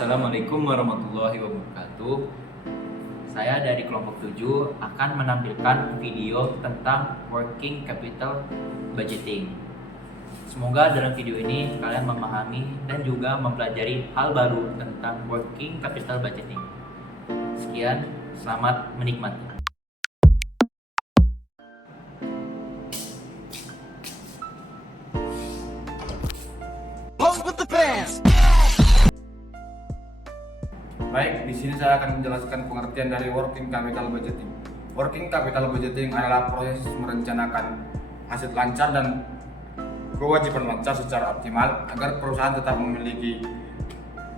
Assalamualaikum warahmatullahi wabarakatuh. Saya dari kelompok 7 akan menampilkan video tentang working capital budgeting. Semoga dalam video ini kalian memahami dan juga mempelajari hal baru tentang working capital budgeting. Sekian, selamat menikmati. Baik, di sini saya akan menjelaskan pengertian dari working capital budgeting. Working capital budgeting adalah proses merencanakan aset lancar dan kewajiban lancar secara optimal agar perusahaan tetap memiliki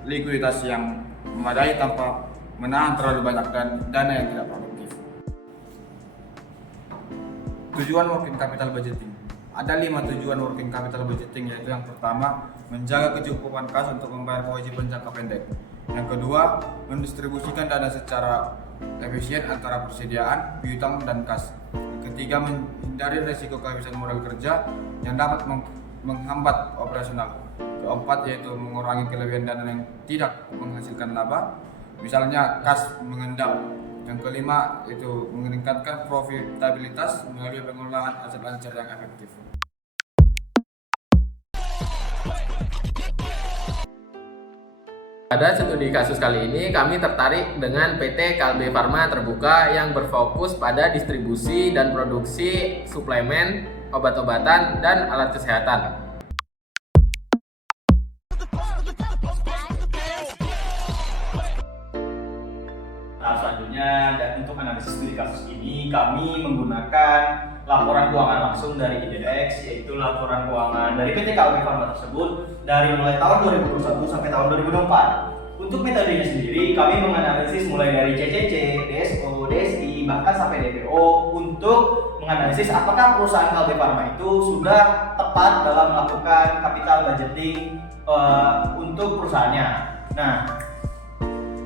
likuiditas yang memadai tanpa menahan terlalu banyak dan dana yang tidak produktif. Tujuan working capital budgeting. Ada 5 tujuan working capital budgeting, yaitu yang pertama, menjaga kecukupan kas untuk membayar kewajiban jangka pendek. Yang kedua, mendistribusikan dana secara efisien antara persediaan, piutang, dan kas. Ketiga, menghindari risiko kehabisan modal kerja yang dapat menghambat operasional. Keempat, yaitu mengurangi kelebihan dana yang tidak menghasilkan laba, misalnya kas mengendap. Yang kelima, yaitu meningkatkan profitabilitas melalui pengelolaan aset lancar yang efektif. Pada studi kasus kali ini, kami tertarik dengan PT Kalbe Farma Terbuka yang berfokus pada distribusi dan produksi suplemen, obat-obatan, dan alat kesehatan. Nah, selanjutnya, dan untuk analisis studi kasus ini, kami menggunakan laporan keuangan langsung dari IDX, yaitu laporan keuangan dari PT Kalbe Farma tersebut dari mulai tahun 2021 sampai tahun 2024. Untuk metodenya sendiri, kami menganalisis mulai dari CCC, DSO, DSI, bahkan sampai DPO untuk menganalisis apakah perusahaan Kalbe Farma itu sudah tepat dalam melakukan capital budgeting untuk perusahaannya. Nah,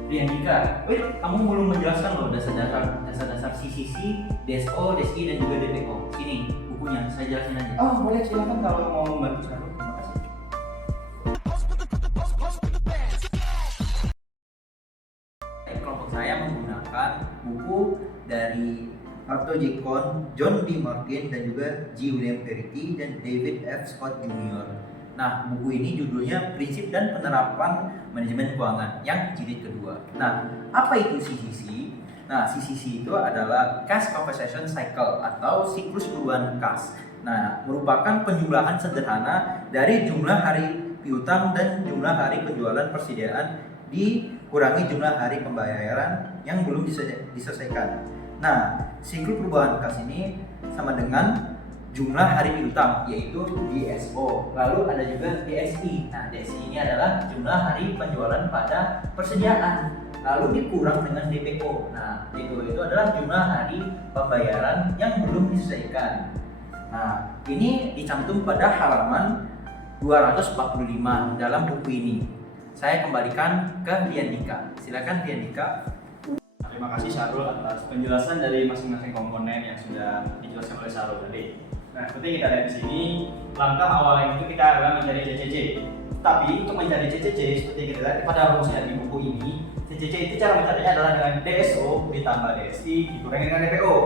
Riandika, kamu belum menjelaskan loh dasar-dasar CCC, DSO, DSI, dan juga DPO. Sini bukunya, saya jelasin aja. oh boleh, silakan kalau mau membantu Sarul. Terima kasih. Kelompok saya menggunakan buku dari Arthur J. Cohn, John D. Morgan, dan juga G. William Verity dan David F. Scott Jr. Nah, buku ini judulnya Prinsip dan Penerapan Manajemen Keuangan yang jilid kedua. Nah, apa itu CCC? Nah, CCC itu adalah Cash Conversion Cycle atau siklus perubahan kas. Nah, merupakan penjumlahan sederhana dari jumlah hari piutang dan jumlah hari penjualan persediaan dikurangi jumlah hari pembayaran yang belum diselesaikan. Nah, siklus perubahan kas ini sama dengan jumlah hari piutang, yaitu DSO. Lalu ada juga DSI. Nah, DSI ini adalah jumlah hari penjualan pada persediaan. Lalu dikurang dengan DPO. Nah, DPO itu adalah jumlah hari pembayaran yang belum diselesaikan. Nah, ini dicantum pada halaman 245 dalam buku ini. Saya kembalikan ke Riandika. Silakan Riandika. Terima kasih Sarul atas penjelasan dari masing-masing komponen yang sudah dijelaskan oleh Sarul tadi. Nah, seperti kita lihat di sini, langkah awal yang itu kita adalah mencari CCC. Tapi untuk mencari CCC, seperti kita lihat pada rumusnya di buku ini, CCC itu cara mencarinya adalah dengan DSO ditambah DSI dikurangi dengan DPO.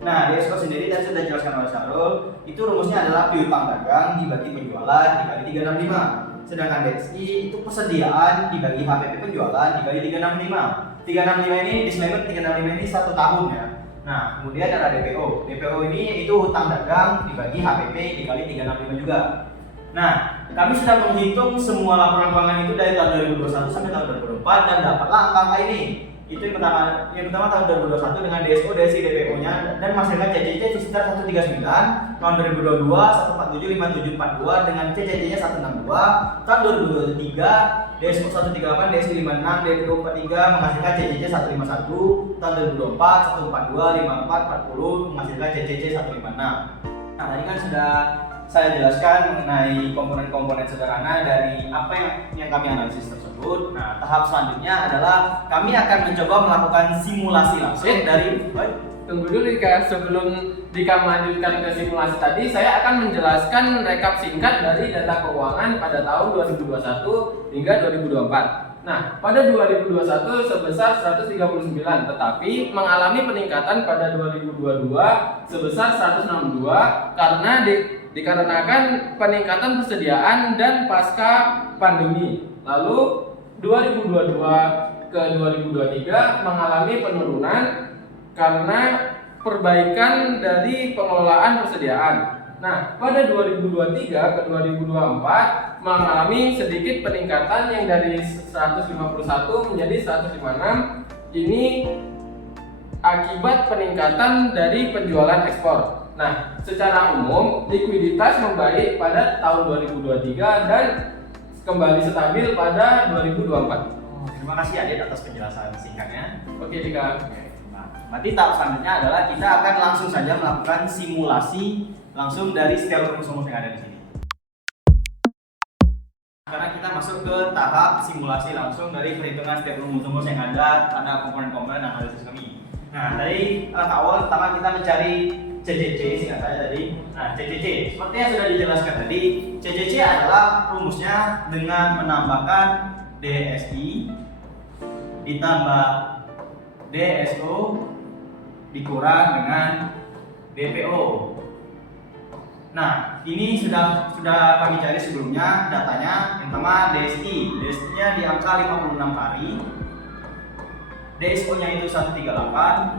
Nah, DSO sendiri tadi sudah dijelaskan oleh Sarul, itu rumusnya adalah piutang dagang dibagi penjualan dikali 365. Sedangkan DSI itu persediaan dibagi HPP penjualan dikali 365. 365 ini disclaimer, 365 ini 1 tahun ya. Nah, kemudian ada DPO. DPO ini itu hutang dagang dibagi HPP dikali 365 juga. Nah, kami sudah menghitung semua laporan keuangan itu dari tahun 2021 sampai tahun 2024 dan dapatlah angka ini. Itu yang pertama tahun 2021 dengan DSO, DSI, DPO-nya dan menghasilkan CCC sekitar 139, tahun 2022 147, 5742 dengan CCC-nya 162, tahun 2023 DSO 138, DSI 56, DPO 43 menghasilkan CCC 151, tahun 2024 142, 54, 40 menghasilkan CCC 156. Nah, tadi kan sudah saya jelaskan mengenai komponen-komponen sederhana dari apa yang kami analisis tersebut. Nah, tahap selanjutnya adalah kami akan mencoba melakukan simulasi langsung dari Tunggu dulu Dika, sebelum Dika melanjutkan ke simulasi tadi, saya akan menjelaskan rekap singkat dari data keuangan pada tahun 2021 hingga 2024. Nah, pada 2021 sebesar 139, tetapi mengalami peningkatan pada 2022 sebesar 162 karena dikarenakan peningkatan persediaan dan pasca pandemi. Lalu 2022 ke 2023 mengalami penurunan karena perbaikan dari pengelolaan persediaan. Nah, pada 2023 ke 2024 mengalami sedikit peningkatan yang dari 151 menjadi 156. Ini akibat peningkatan dari penjualan ekspor. Nah, secara umum likuiditas membaik pada tahun 2023 dan kembali stabil pada 2024. Terima kasih Adit atas penjelasan singkatnya. Oke, Dika. Nah, nanti tahap selanjutnya adalah kita akan langsung saja melakukan simulasi langsung dari setiap rumus-rumus yang ada di sini. Karena kita masuk ke tahap simulasi langsung dari perhitungan setiap rumus-rumus yang ada pada komponen-komponen analisis kami. Nah, dari awal pertama kita mencari CCC, singkat saja tadi. Nah, CCC seperti yang sudah dijelaskan tadi, CCC adalah rumusnya dengan menambahkan DSI ditambah DSO dikurang dengan DPO. Nah, ini sudah kami cari sebelumnya datanya. Yang pertama DSI-nya di angka 56 hari. DSO-nya itu 138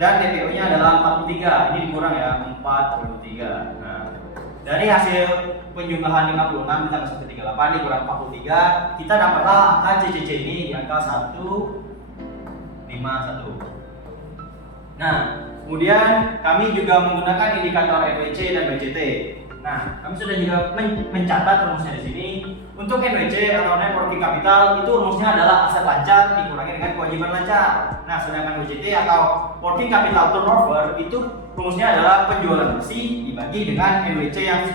dan DPO-nya adalah 43. Ini dikurang ya, 43. Nah, dari hasil penjumlahan 56 ditambah 138 dikurang 43, kita dapatlah angka CCC ini di angka 151. Nah, kemudian kami juga menggunakan indikator NWC dan BCT. Nah, kami sudah juga mencatat rumusnya di sini. Untuk NWC atau net working capital itu rumusnya adalah aset lancar dikurangi dengan kewajiban lancar. Nah, sedangkan BCT atau working capital turnover itu rumusnya adalah penjualan bersih dibagi dengan NWC yang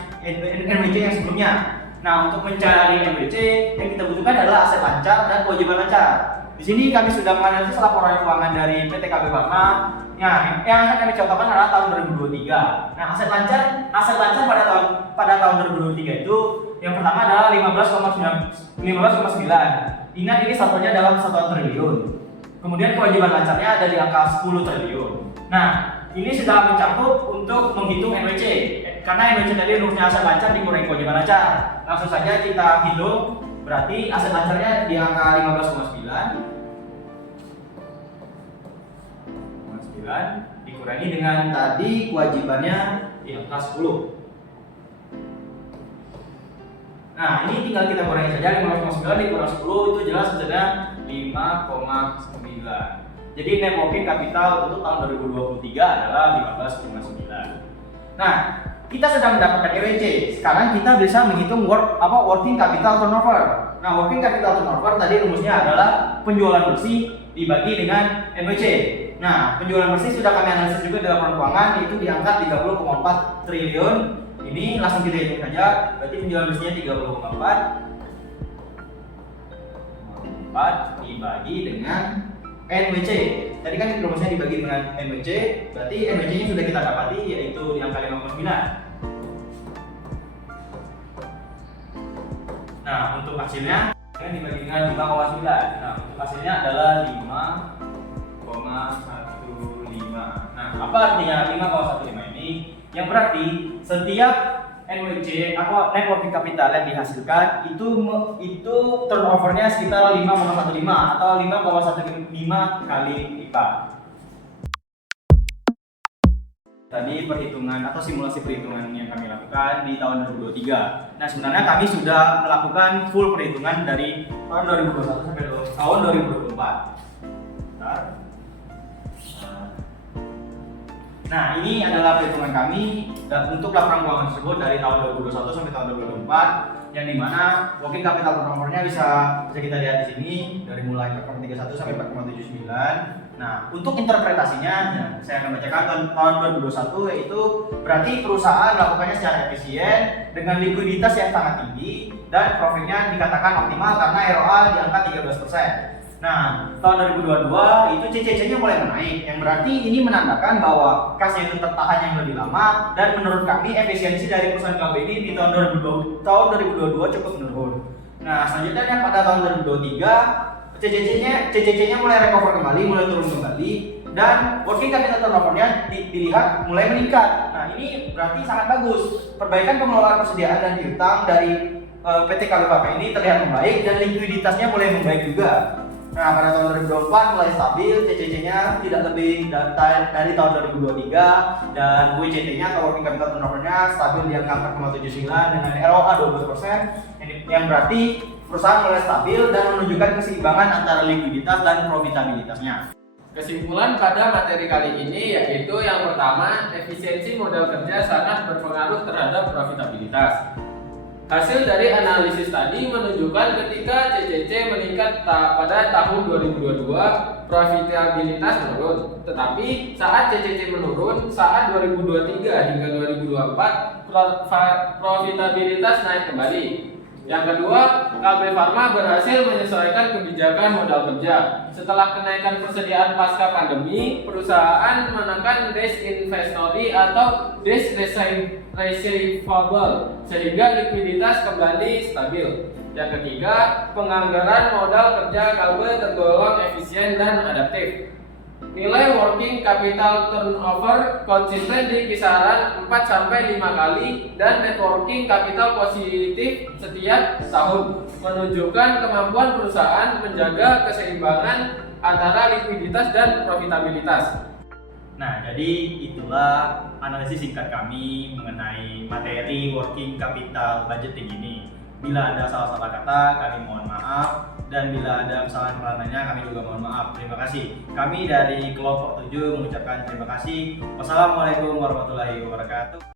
sebelumnya. Nah, untuk mencari NWC yang kita butuhkan adalah aset lancar dan kewajiban lancar. Di sini kami sudah menganalisis laporan keuangan dari PT KB Pharma. Nah, yang akan kami contohkan adalah tahun 2023. Nah, aset lancar pada tahun 2023 itu yang pertama adalah 15,9. Ingat ini satunya dalam satuan triliun. Kemudian kewajiban lancarnya ada di angka 10 triliun. Nah, ini sudah mencakup untuk menghitung NWC. Karena NWC tadi rumusnya aset lancar dikurangi kewajiban lancar. Langsung saja kita hitung. Berarti aset lancarnya di angka 15,9 dikurangi dengan tadi kewajibannya di angka 10. Nah, ini tinggal kita kurangi saja. 15,9 dikurang 10 itu jelas hasilnya 5,9. Jadi net working capital untuk tahun 2023 adalah 15,9. Nah, kita sudah mendapatkan NWC. Sekarang kita bisa menghitung working capital turnover. Nah, working capital turnover tadi rumusnya adalah penjualan bersih dibagi dengan NWC. Nah, penjualan bersih sudah kami analisis juga di laporan keuangan, yaitu di angka 30,4 triliun. Ini langsung kita hitung saja. Berarti penjualan bersihnya 30,4 dibagi dengan NWC. Tadi kan rumusnya dibagi dengan NWC, berarti NWC-nya sudah kita dapati yaitu di angka 5,9. Nah, untuk hasilnya kan dibagi dengan 5,9. Nah, untuk hasilnya adalah 5,15. Nah, apa artinya 5,15 ini? Yang berarti setiap NWC atau net working capital yang dihasilkan itu turnovernya sekitar 5,15 atau 5,15 kali lipat. Tadi perhitungan atau simulasi perhitungan yang kami lakukan di tahun 2023. Nah, sebenarnya kami sudah melakukan full perhitungan dari tahun 2021 sampai tahun 2024. Bentar. Nah, ini adalah perhitungan kami untuk laporan keuangan tersebut dari tahun 2021 sampai tahun 2024, yang dimana working capital turnovernya bisa kita lihat di sini dari mulai 4,31 sampai 4,79. Nah, untuk interpretasinya, saya akan bacakan tahun 2021, yaitu berarti perusahaan melakukannya secara efisien dengan likuiditas yang sangat tinggi dan profitnya dikatakan optimal karena ROA di angka 13%. Nah, tahun 2022 itu CCC-nya mulai menaik, yang berarti ini menandakan bahwa kasnya itu tertahan yang lebih lama, dan menurut kami efisiensi dari perusahaan KB ini di tahun 2022 cukup menurun. Nah, selanjutnya pada tahun 2023 CCC-nya mulai recover kembali, mulai turun kembali, dan working capital turnover-nya dilihat mulai meningkat. Nah, ini berarti sangat bagus. Perbaikan pengelolaan persediaan dan piutang dari PT KB Pharma ini terlihat membaik dan likuiditasnya mulai membaik juga. Nah, pada tahun 2024 mulai stabil, CCC-nya tidak lebih dari tahun 2023, dan WCT-nya atau working capital turnover-nya stabil di angka 4,79 dengan ROA 12%, yang berarti perusahaan mulai stabil dan menunjukkan keseimbangan antara likuiditas dan profitabilitasnya. Kesimpulan pada materi kali ini yaitu yang pertama, efisiensi modal kerja sangat berpengaruh terhadap profitabilitas. Hasil dari analisis tadi menunjukkan ketika CCC meningkat pada tahun 2022, profitabilitas menurun. Tetapi saat CCC menurun, saat 2023 hingga 2024, profitabilitas naik kembali. Yang kedua, KB Pharma berhasil menyesuaikan kebijakan modal kerja. Setelah kenaikan persediaan pasca pandemi, perusahaan menekan days inventory atau days receivable sehingga likuiditas kembali stabil. Yang ketiga, penganggaran modal kerja KB tergolong efisien dan adaptif. Nilai working capital turnover konsisten di kisaran 4-5 kali dan net working capital positif setiap tahun, menunjukkan kemampuan perusahaan menjaga keseimbangan antara likuiditas dan profitabilitas. Nah, jadi itulah analisis singkat kami mengenai materi working capital budgeting ini. Bila ada salah-salah kata, kami mohon maaf, dan bila ada kesalahan lainnya, kami juga mohon maaf. Terima kasih. Kami dari kelompok 7 mengucapkan terima kasih. Wassalamualaikum warahmatullahi wabarakatuh.